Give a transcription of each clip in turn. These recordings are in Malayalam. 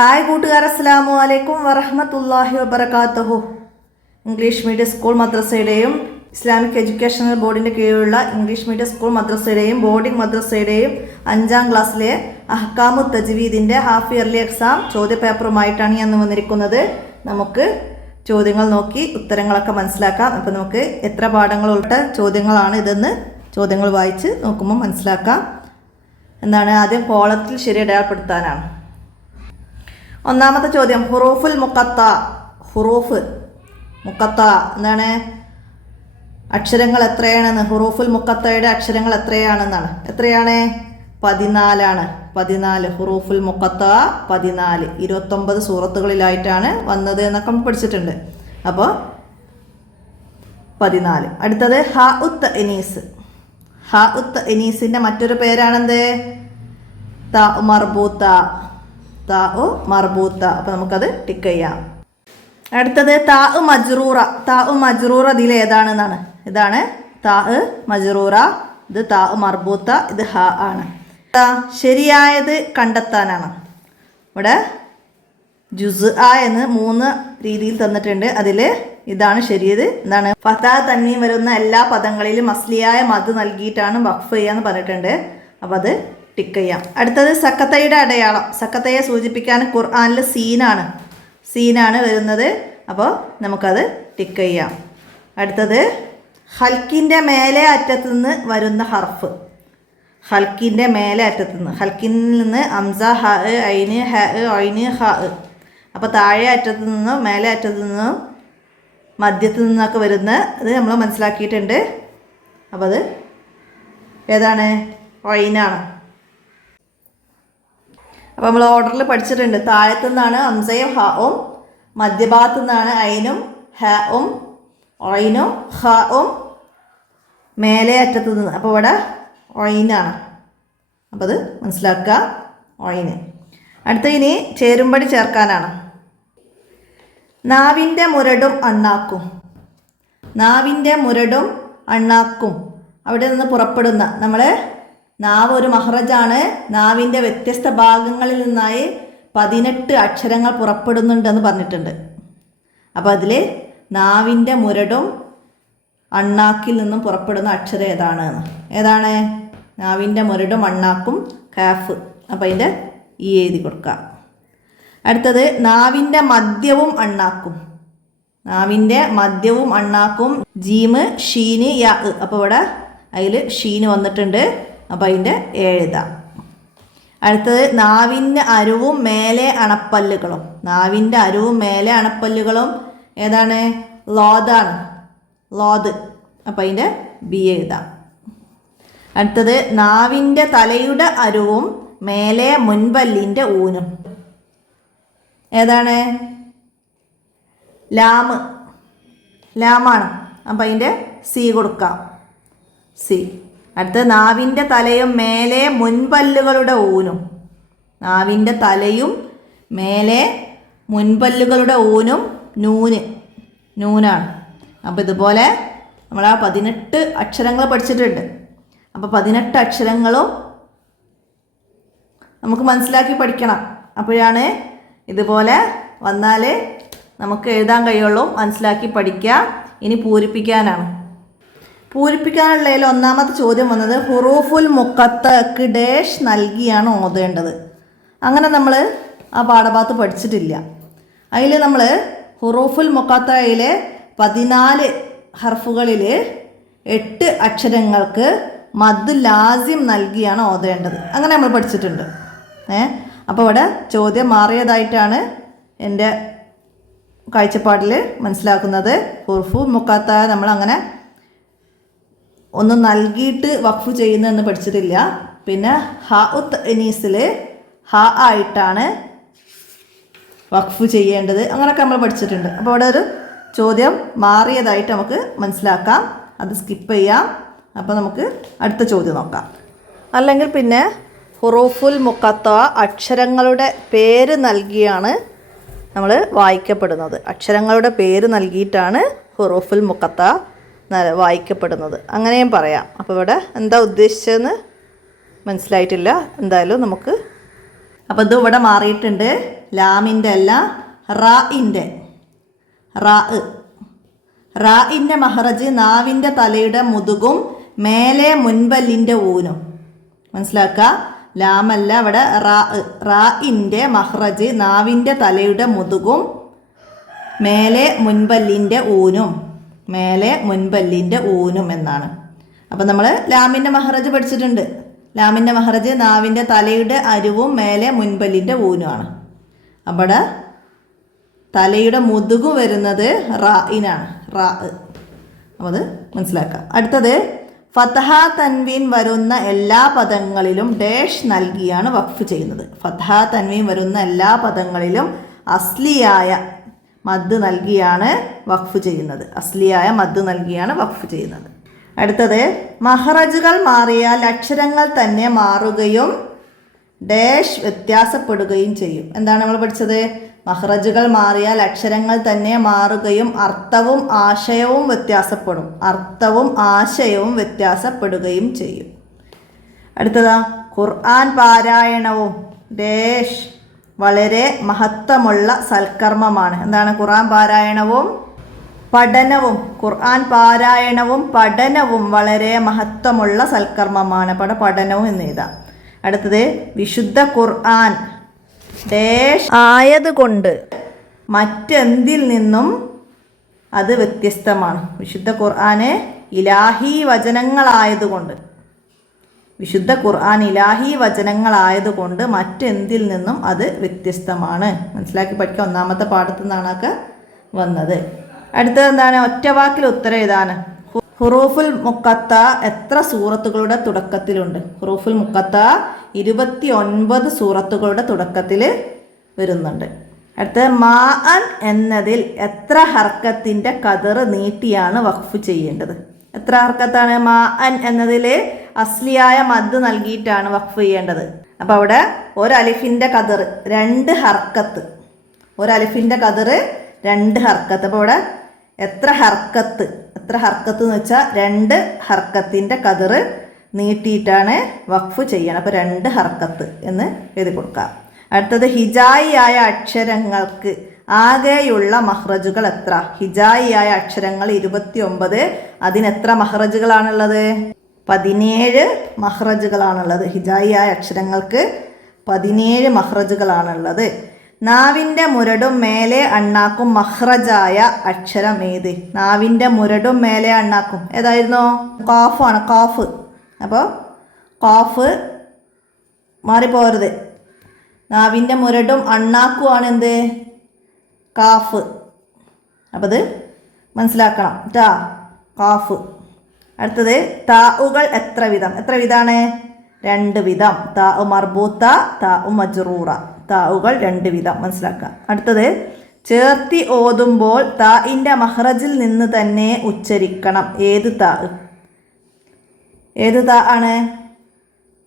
ഹായ് കൂട്ടുകാർ, അസ്സലാമു അലൈക്കും വറഹ്മത്തുള്ളാഹി വബറകാതുഹു. ഇംഗ്ലീഷ് മീഡിയം സ്കൂൾ മദ്രസയുടെയും ഇസ്ലാമിക് എഡ്യൂക്കേഷണൽ ബോർഡിൻ്റെ കീഴിലുള്ള ഇംഗ്ലീഷ് മീഡിയം സ്കൂൾ മദ്രസയുടെയും ബോർഡിംഗ് മദ്രസയുടെയും 5ാം ക്ലാസ്സിലെ അഹ്കാമു തജ്വീദിൻ്റെ ഹാഫ് ഇയർലി എക്സാം ചോദ്യപേപ്പറുമായിട്ടാണ് ഞാൻ വന്നിരിക്കുന്നത്. നമുക്ക് ചോദ്യങ്ങൾ നോക്കി ഉത്തരങ്ങളൊക്കെ മനസ്സിലാക്കാം. അപ്പോൾ നമുക്ക് എത്ര പാഠങ്ങളുള്ള ചോദ്യങ്ങളാണ് ഇതെന്ന് ചോദ്യങ്ങൾ വായിച്ച് നോക്കുമ്പോൾ മനസ്സിലാക്കാം. എന്താണ് ആദ്യം കോളത്തിൽ ശരി അടയാളപ്പെടുത്താനാണ്. ഒന്നാമത്തെ ചോദ്യം, ഹുറൂഫുൽ മുഖത്ത. ഹുറൂഫ് മുഖത്ത എന്താണ്? അക്ഷരങ്ങൾ എത്രയാണെന്ന്. ഹുറൂഫുൽ മുഖത്തയുടെ അക്ഷരങ്ങൾ എത്രയാണെന്നാണ്. എത്രയാണ്? 14 14. ഹുറൂഫുൽ മുഖത്ത 14. 29 സൂറത്തുകളിലായിട്ടാണ് വന്നത് എന്നൊക്കെ നമ്മൾ പഠിച്ചിട്ടുണ്ട്. അപ്പോൾ 14. അടുത്തത് ഹ ഉത്ത് എനീസ്. ഹ ഉത്ത് എനീസിൻ്റെ മറ്റൊരു പേരാണെന്ത്? ത മർബൂത്ത. താ മർബൂത്ത. അപ്പോൾ നമുക്കത് ടിക്ക് ചെയ്യാം. അടുത്തത് താ മജ്റൂറ. താ മജ്റൂറ ഇതിൽ ഏതാണെന്നാണ്. ഇതാണ് താ മജ്റൂറ, ഇത് താ മർബൂത്ത, ഇത് ഹ ആണ്. ശരിയായത് കണ്ടെത്താനാണ്. ഇവിടെ ജുസ് ആ എന്ന് 3 രീതിയിൽ തന്നിട്ടുണ്ട്. അതിൽ ഇതാണ് ശരിയത്. എന്താണ്? ഫതാ തന്വീൻ വരുന്ന എല്ലാ പദങ്ങളിലും അസ്ലിയായ മദ് നൽകിയിട്ടാണ് വഖഫ് ചെയ്യാന്ന് പറഞ്ഞിട്ടുണ്ട്. അപ്പോൾ അത് ടിക്ക് ചെയ്യാം. അടുത്തത് സക്കത്തയുടെ അടയാളം. സക്കത്തയെ സൂചിപ്പിക്കാൻ ഖുർആനിൽ സീനാണ് വരുന്നത്. അപ്പോൾ നമുക്കത് ടിക്ക് ചെയ്യാം. അടുത്തത് ഹൽക്കിൻ്റെ മേലെ അറ്റത്ത് നിന്ന് വരുന്ന ഹർഫ്. ഹൽക്കിൻ്റെ മേലെ അറ്റത്ത് നിന്ന്, ഹൽക്കിൽ നിന്ന് അംസ, ഹ, ഐന്, ഹ, ഐന്, ഹ. അപ്പോൾ താഴെ അറ്റത്ത് നിന്നും മേലെ അറ്റത്ത് നിന്നും മധ്യത്തിൽ നിന്നൊക്കെ വരുന്ന അത് നമ്മൾ മനസ്സിലാക്കിയിട്ടുണ്ട്. അപ്പോൾ അത് ഏതാണ്? ഐനാണ്. അപ്പോൾ നമ്മൾ ഓർഡറിൽ പഠിച്ചിട്ടുണ്ട്. താഴത്തു നിന്നാണ് അംസയും ഹവും, മധ്യഭാഗത്തു നിന്നാണ് ഐനും ഹവും ഐനും ഹവും, മേലെ അറ്റത്തു നിന്ന്. അപ്പോൾ ഇവിടെ ഐനാണ്. അപ്പോൾ അത് മനസ്സിലാക്കുക, ഐന്. അടുത്ത ഇനി ചേരുംപടി ചേർക്കാനാണ്. നാവിൻ്റെ മുരടും അണ്ണാക്കും. നാവിൻ്റെ മുരടും അണ്ണാക്കും അവിടെ നിന്ന് പുറപ്പെടുന്ന, നമ്മൾ നാവ് ഒരു മഹ്റജാണ്. നാവിൻ്റെ വ്യത്യസ്ത ഭാഗങ്ങളിൽ നിന്നായി 18 അക്ഷരങ്ങൾ പുറപ്പെടുന്നുണ്ടെന്ന് പറഞ്ഞിട്ടുണ്ട്. അപ്പോൾ അതിൽ നാവിൻ്റെ മുരടും അണ്ണാക്കിൽ നിന്നും പുറപ്പെടുന്ന അക്ഷരം ഏതാണ്? നാവിൻ്റെ മുരടും അണ്ണാക്കും കാഫ്. അപ്പോൾ അതിൻ്റെ ഈ എഴുതി കൊടുക്കുക. അടുത്തത് നാവിൻ്റെ മധ്യവും അണ്ണാക്കും. നാവിൻ്റെ മധ്യവും അണ്ണാക്കും ജീമ്, ഷീന്, യാ. അപ്പോൾ ഇവിടെ അതിൽ ഷീന് വന്നിട്ടുണ്ട്. അപ്പോൾ അതിൻ്റെ എഴുതാം. അടുത്തത് നാവിൻ്റെ അരുവും മേലെ അണപ്പല്ലുകളും. നാവിൻ്റെ അരുവും മേലെ അണപ്പല്ലുകളും ഏതാണ്? ലോദാണ്. ലോദ്. അപ്പോൾ അതിൻ്റെ ബി എഴുതാം. അടുത്തത് നാവിൻ്റെ തലയുടെ അരുവും മേലെ മുൻപല്ലിൻ്റെ ഊനും ഏതാണ്? ലാമാണ്. അപ്പം അതിൻ്റെ സി കൊടുക്കാം, സി. അടുത്ത നാവിൻ്റെ തലയും മേലെ മുൻപല്ലുകളുടെ ഊനും. നാവിൻ്റെ തലയും മേലെ മുൻപല്ലുകളുടെ ഊനും നൂനാണ്. അപ്പോൾ ഇതുപോലെ നമ്മൾ ആ 18 അക്ഷരങ്ങൾ പഠിച്ചിട്ടുണ്ട്. അപ്പോൾ 18 അക്ഷരങ്ങളും നമുക്ക് മനസ്സിലാക്കി പഠിക്കണം. അപ്പോഴാണ് ഇതുപോലെ വന്നാൽ നമുക്ക് എഴുതാൻ കഴിയുള്ളൂ. മനസ്സിലാക്കി പഠിക്കുക. ഇനി പൂരിപ്പിക്കാനാണ്. പൂരിപ്പിക്കാനുള്ളതിൽ ഒന്നാമത്തെ ചോദ്യം വന്നത് ഹുറൂഫുൽ മുഖത്തക്ക് ഡാഷ് നൽകിയാണ് ഓതേണ്ടത്. അങ്ങനെ നമ്മൾ ആ പാഠഭാഗത്ത് പഠിച്ചിട്ടില്ല. അതിൽ നമ്മൾ ഹുറൂഫുൽ മുഖത്തയിലെ 14 ഹർഫുകളിൽ 8 അക്ഷരങ്ങൾക്ക് മദ് ലാസിം നൽകിയാണ് ഓതേണ്ടത്. അങ്ങനെ നമ്മൾ പഠിച്ചിട്ടുണ്ട്. അപ്പോൾ ഇവിടെ ചോദ്യം മാറിയതായിട്ടാണ് എൻ്റെ കാഴ്ചപ്പാടിൽ മനസ്സിലാക്കുന്നത്. ഹുറൂഫുൽ മുഖത്ത നമ്മളങ്ങനെ ഒന്നും നൽകിയിട്ട് വഖഫ് ചെയ്യുന്നതെന്ന് പഠിച്ചിട്ടില്ല. പിന്നെ ഹ ഉത്ത് എനീസിൽ ഹ ആയിട്ടാണ് വഖഫ് ചെയ്യേണ്ടത്. അങ്ങനെയൊക്കെ നമ്മൾ പഠിച്ചിട്ടുണ്ട്. അപ്പോൾ അവിടെ ഒരു ചോദ്യം മാറിയതായിട്ട് നമുക്ക് മനസ്സിലാക്കാം. അത് സ്കിപ്പ് ചെയ്യാം. അപ്പോൾ നമുക്ക് അടുത്ത ചോദ്യം നോക്കാം. അല്ലെങ്കിൽ പിന്നെ ഹുറൂഫുൽ മുഖത്ത അക്ഷരങ്ങളുടെ പേര് നൽകിയാണ് നമ്മൾ വായിക്കപ്പെടുന്നത്. അക്ഷരങ്ങളുടെ പേര് നൽകിയിട്ടാണ് ഹുറൂഫുൽ മുഖത്ത വായിക്കപ്പെടുന്നത്. അങ്ങനെയും പറയാം. അപ്പോൾ ഇവിടെ എന്താ ഉദ്ദേശിച്ചതെന്ന് മനസ്സിലായിട്ടില്ല. എന്തായാലും നമുക്ക് അപ്പോൾ ഇത് ഇവിടെ മാറിയിട്ടുണ്ട്. ലാമിൻ്റെ അല്ല റാഇൻ്റെ. റാഇൻ്റെ മഹ്റജ് നാവിൻ്റെ തലയുടെ മുതുകും മേലെ മുൻപല്ലിൻ്റെ ഊനും. മനസ്സിലാക്കുക, ലാമല്ല ഇവിടെ റാഇൻ്റെ മഹ്റജ് നാവിൻ്റെ തലയുടെ മുതുകും മേലെ മുൻപല്ലിൻ്റെ ഊനും എന്നാണ്. അപ്പം നമ്മൾ ലാമിൻ്റെ മഹ്റജ് പഠിച്ചിട്ടുണ്ട്. ലാമിൻ്റെ മഹ്റജ് നാവിൻ്റെ തലയുടെ അരുവും മേലെ മുൻപല്ലിൻ്റെ ഊനുമാണ്. അവിടെ തലയുടെ മുതുകു വരുന്നത് റാഇനാണ്. അപ്പോൾ അത് മനസ്സിലാക്കാം. അടുത്തത് ഫതഹ തൻവീൻ വരുന്ന എല്ലാ പദങ്ങളിലും ഡാഷ് നൽകിയാണ് വഖഫ് ചെയ്യുന്നത്. ഫതഹ തൻവീൻ വരുന്ന എല്ലാ പദങ്ങളിലും അസ്ലിയായ മദ് നൽകിയാണ് വഖഫ് ചെയ്യുന്നത്. അടുത്തത് മഹ്റജുകൾ മാറിയാൽ അക്ഷരങ്ങൾ തന്നെ മാറുകയും ഡാഷ് വ്യത്യാസപ്പെടുകയും ചെയ്യും. എന്താണ് നമ്മൾ പഠിച്ചത്? മഹ്റജുകൾ മാറിയാൽ അക്ഷരങ്ങൾ തന്നെ മാറുകയും അർത്ഥവും ആശയവും വ്യത്യാസപ്പെടുകയും ചെയ്യും. അടുത്തതാ ദാ പാരായണവും ഡാഷ് വളരെ മഹത്വമുള്ള സൽക്കർമ്മമാണ്. എന്താണ്? ഖുർആൻ പാരായണവും പഠനവും വളരെ മഹത്വമുള്ള സൽക്കർമ്മമാണ്. അവിടെ പഠനവും എന്ന് എഴുതാം. അടുത്തത് വിശുദ്ധ ഖുർആൻ ഡാഷ് ആയതുകൊണ്ട് മറ്റെന്തിൽ നിന്നും അത് വ്യത്യസ്തമാണ്. വിശുദ്ധ ഖുർആന് ഇലാഹി വചനങ്ങളായതുകൊണ്ട് മറ്റെന്തിൽ നിന്നും അത് വ്യത്യസ്തമാണ്. മനസ്സിലാക്കി പഠിക്കുക. ഒന്നാമത്തെ പാഠത്തിൽ നിന്നാണൊക്കെ വന്നത്. അടുത്തത് എന്താണ്? ഒറ്റവാക്കിൽ ഉത്തരം എഴുതാണ്. ഹുറൂഫുൽ മുഖത്ത എത്ര സൂറത്തുകളുടെ തുടക്കത്തിലുണ്ട്? ഹുറൂഫുൽ മുഖത്ത 29 സൂറത്തുകളുടെ തുടക്കത്തിൽ വരുന്നുണ്ട്. അടുത്തത് മാഅൻ എന്നതിൽ എത്ര ഹർക്കത്തിൻ്റെ ഖദർ നീട്ടിയാണ് വഖഫ് ചെയ്യേണ്ടത്? എത്ര ഹർക്കത്താണ്? മാഅൻ എന്നതിൽ അസ്ലിയായ മദ് നൽകിയിട്ടാണ് വഖഫ് ചെയ്യേണ്ടത്. അപ്പോൾ അവിടെ ഒരലിഫിൻ്റെ ഖദർ 2 ഹർക്കത്ത്. അപ്പോൾ അവിടെ എത്ര ഹർക്കത്ത് എന്ന് വെച്ചാൽ 2 ഹർക്കത്തിൻ്റെ ഖദർ നീട്ടിയിട്ടാണ് വഖഫ് ചെയ്യണം. അപ്പോൾ 2 ഹർക്കത്ത് എന്ന് എഴുതി കൊടുക്കാം. അടുത്തത് ഹിജായി ആയ അക്ഷരങ്ങൾക്ക് ആകെയുള്ള മഹ്റജുകൾ എത്ര? ഹിജായി ആയ അക്ഷരങ്ങൾ 29. അതിനെത്ര മഹ്റജുകളാണുള്ളത്? 17 മഹ്റജുകളാണുള്ളത്. ഹിജായി ആയ അക്ഷരങ്ങൾക്ക് 17 മഹ്റജുകളാണുള്ളത്. നാവിൻ്റെ മുരടും മേലെ അണ്ണാക്കും മഹ്റജായ അക്ഷരം ഏത്? നാവിൻ്റെ മുരടും മേലെ അണ്ണാക്കും ഏതായിരുന്നു? ഖാഫാണ്. ഖാഫ്. അപ്പോൾ ഖാഫ് മാറിപ്പോരുത്. നാവിൻ്റെ മുരടും അണ്ണാക്കുമാണ് എന്ത്? കാഫ്. അപ്പോൾ ഇത് മനസ്സിലാക്കണം ട്ടാ. ഖാഫ്. അടുത്തത് താഉകൾ എത്ര വിധമാണ്? 2 വിധം. താഉ മർബൂത്ത, താഉ മജ്റൂറ. താഉകൾ 2 വിധം മനസ്സിലാക്കാം. അടുത്തത് ചേർത്തി ഓതുമ്പോൾ താഇൻ്റെ മഹ്റജിൽ നിന്ന് തന്നെ ഉച്ചരിക്കണം. ഏത് താ ആണ്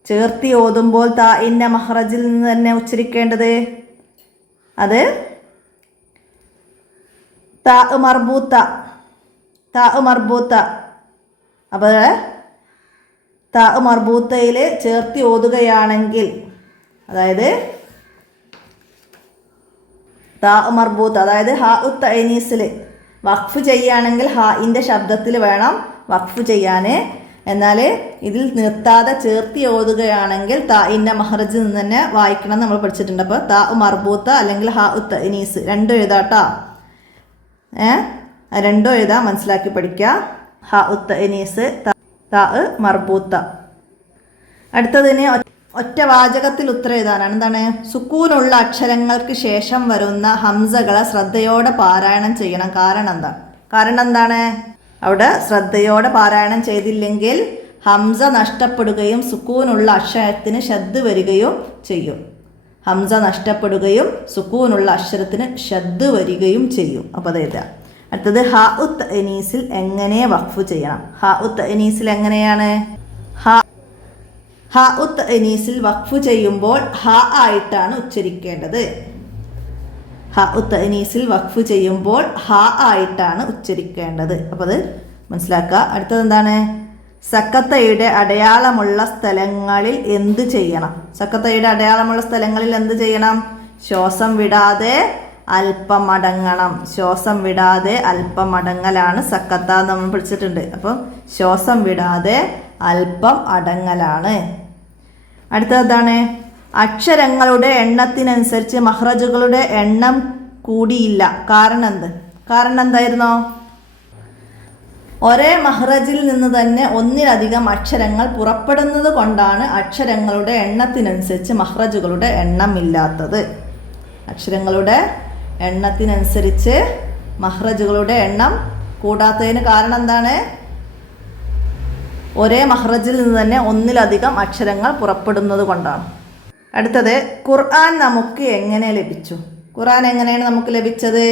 ചേർത്തി ഓതുമ്പോൾ താഇൻ്റെ മഹ്റജിൽ നിന്ന് തന്നെ ഉച്ചരിക്കേണ്ടത്? അത് താഉ മർബൂത്ത. അപ്പോൾ താഉ മർബൂത്തയിൽ ചേർത്തി ഓതുകയാണെങ്കിൽ, അതായത് താഉ മർബൂത്ത, അതായത് ഹാ ഉ തഅനീസിൽ വഖഫ് ചെയ്യുകയാണെങ്കിൽ ഹാഇൻ്റെ ശബ്ദത്തിൽ വേണം വഖഫ് ചെയ്യാൻ. എന്നാൽ ഇതിൽ നിർത്താതെ ചേർത്തി ഓതുകയാണെങ്കിൽ താഇൻ്റെ മഹ്റജിൽ നിന്ന് തന്നെ വായിക്കണം നമ്മൾ പഠിച്ചിട്ടുണ്ട്. അപ്പോൾ താഉ മർബൂത്ത അല്ലെങ്കിൽ ഹാ ഉ തഅനീസ് 2 എഴുതാട്ടോ. 2 എഴുതാം. മനസ്സിലാക്കി പഠിക്കുക. ഹാ ഉ തഅനീസ്, താഉ മർബൂത്ത. അടുത്തതിന് ഒറ്റ വാചകത്തിൽ ഉത്തരം എഴുതാനാണ്. എന്താണ്? സുക്കൂനുള്ള അക്ഷരങ്ങൾക്ക് ശേഷം വരുന്ന ഹംസകളെ ശ്രദ്ധയോടെ പാരായണം ചെയ്യണം. കാരണം എന്താണ്? അവിടെ ശ്രദ്ധയോടെ പാരായണം ചെയ്തില്ലെങ്കിൽ ഹംസ നഷ്ടപ്പെടുകയും സുക്കൂനുള്ള അക്ഷരത്തിന് ഷദ് വരികയും ചെയ്യും. അപ്പോൾ അത് എഴുതാം. അടുത്തത് ഹാ ഉ തഅനീസിൽ എങ്ങനെ വഖഫ് ചെയ്യണം? ഹാ ഉ തഅനീസിൽ എങ്ങനെയാണ്? ഹാ ഉ തഅനീസിൽ വഖഫ് ചെയ്യുമ്പോൾ ഹാ ആയിട്ടാണ് ഉച്ചരിക്കേണ്ടത്. അപ്പോൾ അത് മനസ്സിലാക്കുക. അടുത്തത് എന്താണ്? സക്കത്തയുടെ അടയാളമുള്ള സ്ഥലങ്ങളിൽ എന്ത് ചെയ്യണം? സക്കത്തയുടെ അടയാളമുള്ള സ്ഥലങ്ങളിൽ എന്ത് ചെയ്യണം? ശ്വാസം വിടാതെ അല്പം അടങ്ങണം. ശ്വാസം വിടാതെ അല്പം അടങ്ങലാണ് സക്കത്ത നമ്മൾ പഠിച്ചിട്ടുണ്ട്. അപ്പം ശ്വാസം വിടാതെ അല്പം അടങ്ങലാണ്. അടുത്തതാണ് അക്ഷരങ്ങളുടെ എണ്ണത്തിനനുസരിച്ച് മഹ്റജുകളുടെ എണ്ണം കൂടിയില്ല. കാരണം എന്തായിരുന്നോ? ഒരേ മഹ്റജിൽ നിന്ന് തന്നെ ഒന്നിലധികം അക്ഷരങ്ങൾ പുറപ്പെടുന്നത് കൊണ്ടാണ് അക്ഷരങ്ങളുടെ എണ്ണത്തിനനുസരിച്ച് മഹ്റജുകളുടെ എണ്ണം ഇല്ലാത്തത്. അക്ഷരങ്ങളുടെ എണ്ണത്തിനനുസരിച്ച് മഹ്റജുകളുടെ എണ്ണം കൂടാത്തതിന് കാരണം എന്താണ്? ഒരേ മഹ്റജിൽ നിന്ന് തന്നെ ഒന്നിലധികം അക്ഷരങ്ങൾ പുറപ്പെടുന്നത് കൊണ്ടാണ്. അടുത്തത് ഖുർആൻ നമുക്ക് എങ്ങനെ ലഭിച്ചു? ഖുർആൻ എങ്ങനെയാണ് നമുക്ക് ലഭിച്ചത്?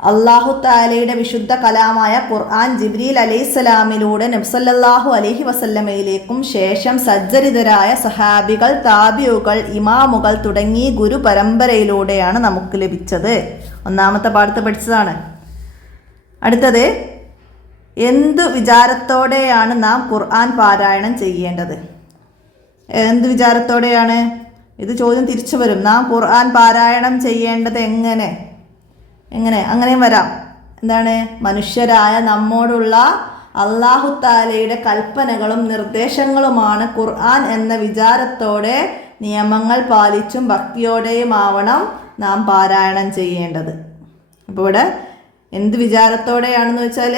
അല്ലാഹു തആലയുടെ വിശുദ്ധ കലാമായ ഖുർആൻ ജിബ്രീൽ അലൈഹിസ്സലാമിലൂടെ നബി സല്ലല്ലാഹു അലൈഹി വസല്ലമയിലേക്കും ശേഷം സജ്ജരിതരായ സഹാബികൾ, താബിഉകൾ, ഇമാമുകൾ തുടങ്ങി ഗുരു പരമ്പരയിലൂടെയാണ് നമുക്ക് ലഭിച്ചത്. ഒന്നാമത്തെ പാഠത്ത് പഠിച്ചതാണ്. അടുത്തത് എന്ത് വിചാരത്തോടെയാണ് നാം ഖുർആൻ പാരായണം ചെയ്യേണ്ടത്? എന്ത് വിചാരത്തോടെയാണ്? ഇത് ചോദ്യം തിരിച്ചു വരും. നാം ഖുർആൻ പാരായണം ചെയ്യേണ്ടത് അങ്ങനെയും വരാം. എന്താണ്? മനുഷ്യരായ നമ്മോടുള്ള അല്ലാഹു തആലയുടെ കൽപ്പനകളും നിർദ്ദേശങ്ങളുമാണ് ഖുർആൻ എന്ന വിചാരത്തോടെ നിയമങ്ങൾ പാലിച്ചും ഭക്തിയോടെയും ആവണം നാം പാരായണം ചെയ്യേണ്ടത്. അപ്പോൾ ഇവിടെ എന്ത് വിചാരത്തോടെയാണെന്ന് വെച്ചാൽ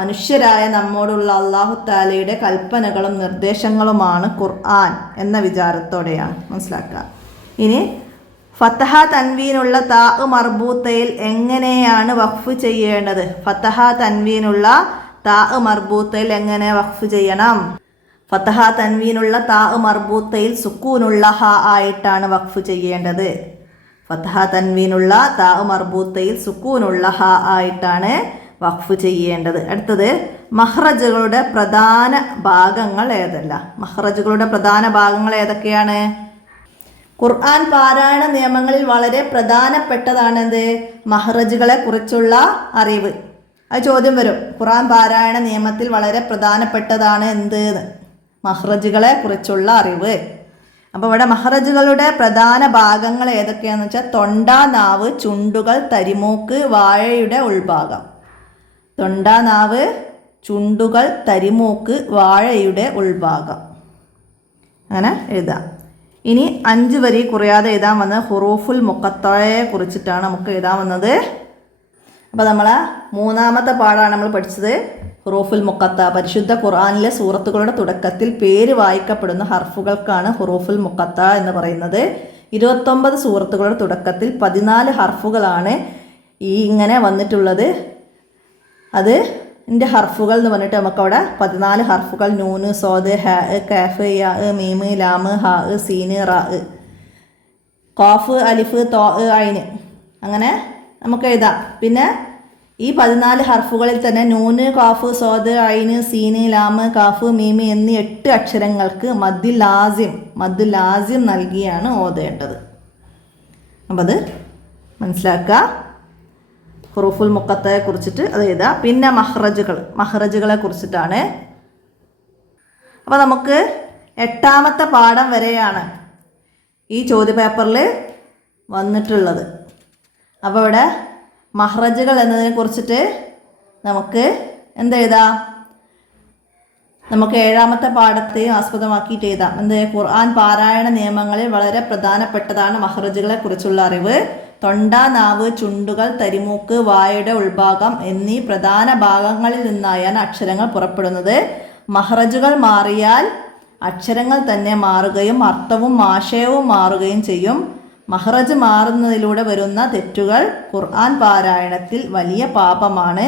മനുഷ്യരായ നമ്മോടുള്ള അല്ലാഹു തആലയുടെ കൽപ്പനകളും നിർദ്ദേശങ്ങളുമാണ് ഖുർആൻ എന്ന വിചാരത്തോടെയാണ്. മനസ്സിലാക്കുക. ഇനി ഫതഹ തൻവീനുള്ള താ മർബൂത്തയിൽ എങ്ങനെയാണ് വഖഫ് ചെയ്യേണ്ടത്? ഫതഹ തൻവീനുള്ള താ മർബൂത്തയിൽ എങ്ങനെ വഖഫ് ചെയ്യണം? ഫതഹ തൻവീനുള്ള താ മർബൂത്തയിൽ സുക്കൂനുള്ള ഹ ആയിട്ടാണ് വഖഫ് ചെയ്യേണ്ടത്. ഫതഹ തൻവീനുള്ള താ മർബൂത്തയിൽ സുക്കൂനുള്ള ഹ ആയിട്ടാണ് വഖഫ് ചെയ്യേണ്ടത്. അടുത്തത് മഹ്റജുകളുടെ പ്രധാന ഭാഗങ്ങൾ ഏതൊക്കെയാണ്? ഖുർആൻ പാരായണ നിയമങ്ങളിൽ വളരെ പ്രധാനപ്പെട്ടതാണ് മഹ്റജുകളെ കുറിച്ചുള്ള അറിവ്. അത് ചോദ്യം വരും. ഖുർആൻ പാരായണ നിയമത്തിൽ വളരെ പ്രധാനപ്പെട്ടതാണ് മഹ്റജുകളെ കുറിച്ചുള്ള അറിവ്. അപ്പോൾ ഇവിടെ മഹ്റജുകളുടെ പ്രധാന ഭാഗങ്ങൾ ഏതൊക്കെയാണെന്ന് വെച്ചാൽ തൊണ്ട, നാവ്, ചുണ്ടുകൾ, തരിമൂക്ക്, വാഴയുടെ ഉൾഭാഗം. തൊണ്ട, നാവ്, ചുണ്ടുകൾ, തരിമൂക്ക്, വാഴയുടെ ഉൾഭാഗം. അങ്ങനെ എഴുതാം. ഇനി 5 വരി കുറയാതെ എഴുതാൻ വന്നത് ഹുറൂഫുൽ മുഖത്തയെ കുറിച്ചിട്ടാണ് നമുക്ക് എഴുതാൻ വന്നത്. അപ്പോൾ നമ്മൾ മൂന്നാമത്തെ പാഠമാണ് നമ്മൾ പഠിച്ചത്. ഹുറൂഫുൽ മുഖത്ത. പരിശുദ്ധ ഖുർആനിലെ സൂറത്തുകളുടെ തുടക്കത്തിൽ പേര് വായിക്കപ്പെടുന്ന ഹർഫുകൾക്കാണ് ഹുറൂഫുൽ മുഖത്ത എന്ന് പറയുന്നത്. 29 സൂറത്തുകളുടെ തുടക്കത്തിൽ 14 ഹർഫുകളാണ് ഇങ്ങനെ വന്നിട്ടുള്ളത്. അത് ൻ്റെ ഹർഫുകൾ എന്ന് പറഞ്ഞിട്ട് നമുക്കവിടെ 14 ഹർഫുകൾ നൂന്, സോദ്, ഹ, കാഫ്, യാ, മീമ്, ലാമ്, ഹ, സീന്, റാ, ഖാഫ്, അലിഫ്, തോ, ഐന് അങ്ങനെ നമുക്ക് എഴുതാം. പിന്നെ ഈ 14 ഹർഫുകളിൽ തന്നെ നൂന്, ഖാഫ്, സോദ്, ഐന്, സീന്, ലാമ്, കാഫ്, മീമ് എന്നീ 8 അക്ഷരങ്ങൾക്ക് മദ്ദ് ലാസിം നൽകിയാണ് ഓതേണ്ടത്. അപ്പം അത് മനസ്സിലാക്കുക. ഹുറൂഫുൽ മുഖത്തയെ കുറിച്ചിട്ട് അത് എഴുതാം. പിന്നെ മഹ്റജുകളെ കുറിച്ചിട്ടാണ്. അപ്പോൾ നമുക്ക് 8ാമത്തെ പാഠം വരെയാണ് ഈ ചോദ്യപേപ്പറിൽ വന്നിട്ടുള്ളത്. അപ്പോൾ ഇവിടെ മഹ്റജുകൾ എന്നതിനെ കുറിച്ചിട്ട് നമുക്ക് എന്തെഴുതാം? നമുക്ക് 7ാമത്തെ പാഠത്തെയും ആസ്പദമാക്കിയിട്ട് എഴുതാം. ഖുർആൻ പാരായണ നിയമങ്ങളിൽ വളരെ പ്രധാനപ്പെട്ടതാണ് മഹ്റജുകളെ കുറിച്ചുള്ള അറിവ്. തൊണ്ട, നാവ്, ചുണ്ടുകൾ, തരിമൂക്ക്, വായയുടെ ഉൾഭാഗം എന്നീ പ്രധാന ഭാഗങ്ങളിൽ നിന്നായാണ് അക്ഷരങ്ങൾ പുറപ്പെടുന്നത്. മഹ്റജുകൾ മാറിയാൽ അക്ഷരങ്ങൾ തന്നെ മാറുകയും അർത്ഥവും ആശയവും മാറുകയും ചെയ്യും. മഹ്റജ് മാറുന്നതിലൂടെ വരുന്ന തെറ്റുകൾ ഖുർആൻ പാരായണത്തിൽ വലിയ പാപമാണ്.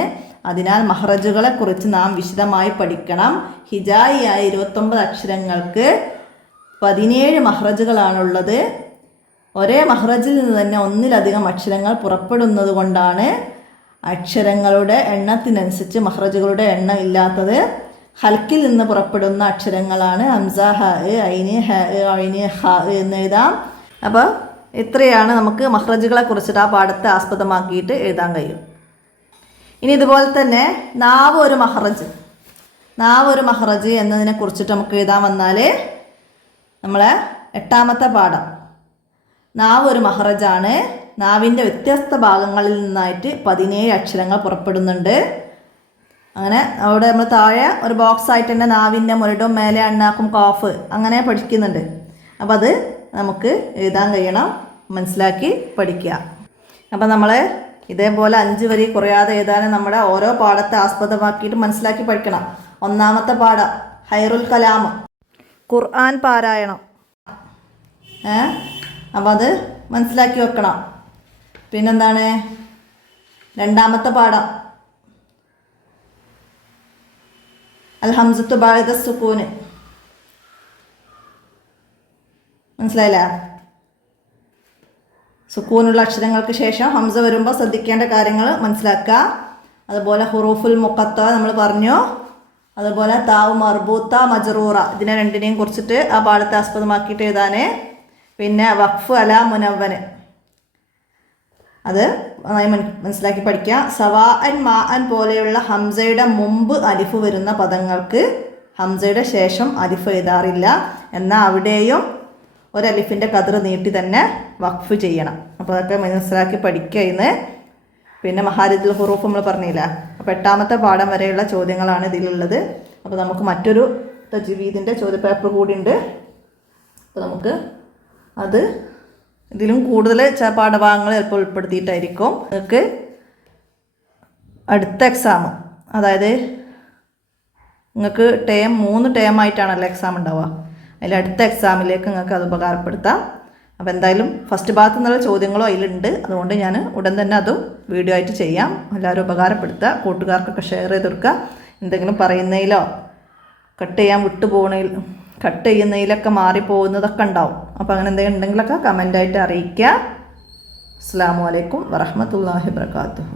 അതിനാൽ മഹ്റജുകളെ കുറിച്ച് നാം വിശദമായി പഠിക്കണം. ഹിജായിയായ 29 അക്ഷരങ്ങൾക്ക് 17 മഹ്റജുകളാണുള്ളത്. ഒരേ മഹ്റജിൽ നിന്ന് തന്നെ ഒന്നിലധികം അക്ഷരങ്ങൾ പുറപ്പെടുന്നത് കൊണ്ടാണ് അക്ഷരങ്ങളുടെ എണ്ണത്തിനനുസരിച്ച് മഹ്റജുകളുടെ എണ്ണം ഇല്ലാത്തത്. ഹൽക്കിൽ നിന്ന് പുറപ്പെടുന്ന അക്ഷരങ്ങളാണ് ഹംസ, ഹ, ഐന്, ഹ, ഐന്, ഹ എന്ന് എഴുതാം. അപ്പോൾ ഇത്രയാണ് നമുക്ക് മഹ്റജുകളെ കുറിച്ചിട്ട് ആ പാഠത്തെ ആസ്പദമാക്കിയിട്ട് എഴുതാൻ കഴിയും. ഇനി ഇതുപോലെ തന്നെ നാവ് ഒരു മഹ്റജ്. നാവ് ഒരു മഹ്റജ് എന്നതിനെ കുറിച്ചിട്ട് നമുക്ക് എഴുതാൻ വന്നാൽ നമ്മളെ 8ാമത്തെ പാഠം, നാവ് ഒരു മഹ്റജാണ്. നാവിൻ്റെ വ്യത്യസ്ത ഭാഗങ്ങളിൽ നിന്നായിട്ട് 17 അക്ഷരങ്ങൾ പുറപ്പെടുന്നുണ്ട്. അങ്ങനെ അവിടെ നമ്മൾ താഴെ ഒരു ബോക്സ് ആയിട്ട് തന്നെ നാവിൻ്റെ മുരടും മേലെ അണ്ണാക്കും കാഫ് അങ്ങനെ പഠിക്കുന്നുണ്ട്. അപ്പോൾ അത് നമുക്ക് എഴുതാൻ കഴിയണം, മനസ്സിലാക്കി പഠിക്കുക. അപ്പോൾ നമ്മൾ ഇതേപോലെ 5 വരി കുറയാതെ എഴുതാനും നമ്മുടെ ഓരോ പാഠത്തെ ആസ്പദമാക്കിയിട്ട് മനസ്സിലാക്കി പഠിക്കണം. 1ാമത്തെ പാഠം ഹൈറുൽ കലാം, ഖുർആൻ പാരായണം. അപ്പോൾ അത് മനസ്സിലാക്കി വെക്കണം. പിന്നെന്താണ് 2ാമത്തെ പാഠം അൽ ഹംസത്തു ബഅദ സുകൂന്. മനസ്സിലായില്ല? സുക്കൂനുള്ള അക്ഷരങ്ങൾക്ക് ശേഷം ഹംസ വരുമ്പോൾ ശ്രദ്ധിക്കേണ്ട കാര്യങ്ങൾ മനസ്സിലാക്കുക. അതുപോലെ ഹുറൂഫുൽ മുഖത്ത നമ്മൾ പറഞ്ഞു. അതുപോലെ താവ് മർബൂത്ത മജ്റൂറ, ഇതിനെ രണ്ടിനെയും കുറിച്ചിട്ട് ആ പാഠത്തെ ആസ്പദമാക്കിയിട്ട് എഴുതാൻ. പിന്നെ വഖഫ് അല മുനവ്വന്, അത് നന്നായി മനസ്സിലാക്കി പഠിക്കുക. സവാ അൻ മാ അൻ പോലെയുള്ള ഹംസയുടെ മുമ്പ് അലിഫ് വരുന്ന പദങ്ങൾക്ക് ഹംസയുടെ ശേഷം അലിഫ് എഴുതാറില്ല. എന്നാൽ അവിടെയും ഒരലിഫിൻ്റെ കതിർ നീട്ടി തന്നെ വഖഫ് ചെയ്യണം. അപ്പോൾ അതൊക്കെ മനസ്സിലാക്കി പഠിക്കുക. പിന്നെ മഹാരിജുൽ ഹുറൂഫ് നമ്മൾ പറഞ്ഞില്ല. അപ്പോൾ 8ാമത്തെ പാഠം വരെയുള്ള ചോദ്യങ്ങളാണ് ഇതിലുള്ളത്. അപ്പോൾ നമുക്ക് മറ്റൊരു തജ്വീദിൻ്റെ ചോദ്യപേപ്പർ കൂടിയുണ്ട്. അപ്പോൾ നമുക്ക് അത് ഇതിലും കൂടുതൽ പാഠഭാഗങ്ങൾ ചിലപ്പോൾ ഉൾപ്പെടുത്തിയിട്ടായിരിക്കും. നിങ്ങൾക്ക് അടുത്ത എക്സാം, അതായത് നിങ്ങൾക്ക് 3 ടേമായിട്ടാണല്ലോ എക്സാം ഉണ്ടാവുക. അതിൽ അടുത്ത എക്സാമിലേക്ക് നിങ്ങൾക്ക് അത് ഉപകാരപ്പെടുത്താം. അപ്പോൾ എന്തായാലും ഫസ്റ്റ് ഭാഗത്തു നിന്നുള്ള ചോദ്യങ്ങളും അതിലുണ്ട്. അതുകൊണ്ട് ഞാൻ ഉടൻ തന്നെ അതും വീഡിയോ ആയിട്ട് ചെയ്യാം. എല്ലാവരും ഉപകാരപ്പെടുത്തുക, കൂട്ടുകാർക്കൊക്കെ ഷെയർ ചെയ്ത് കൊടുക്കുക. എന്തെങ്കിലും പറയുന്നതിലോ കട്ട് ചെയ്യുന്നതിലൊക്കെ മാറിപ്പോകുന്നതൊക്കെ ഉണ്ടാവും. അപ്പോൾ അങ്ങനെ എന്തെങ്കിലും ഉണ്ടെങ്കിലൊക്കെ കമൻ്റായിട്ട് അറിയിക്കുക. അസ്സലാമു അലൈക്കും വറഹ്മത്തുള്ളാഹി വബറകാതുഹു.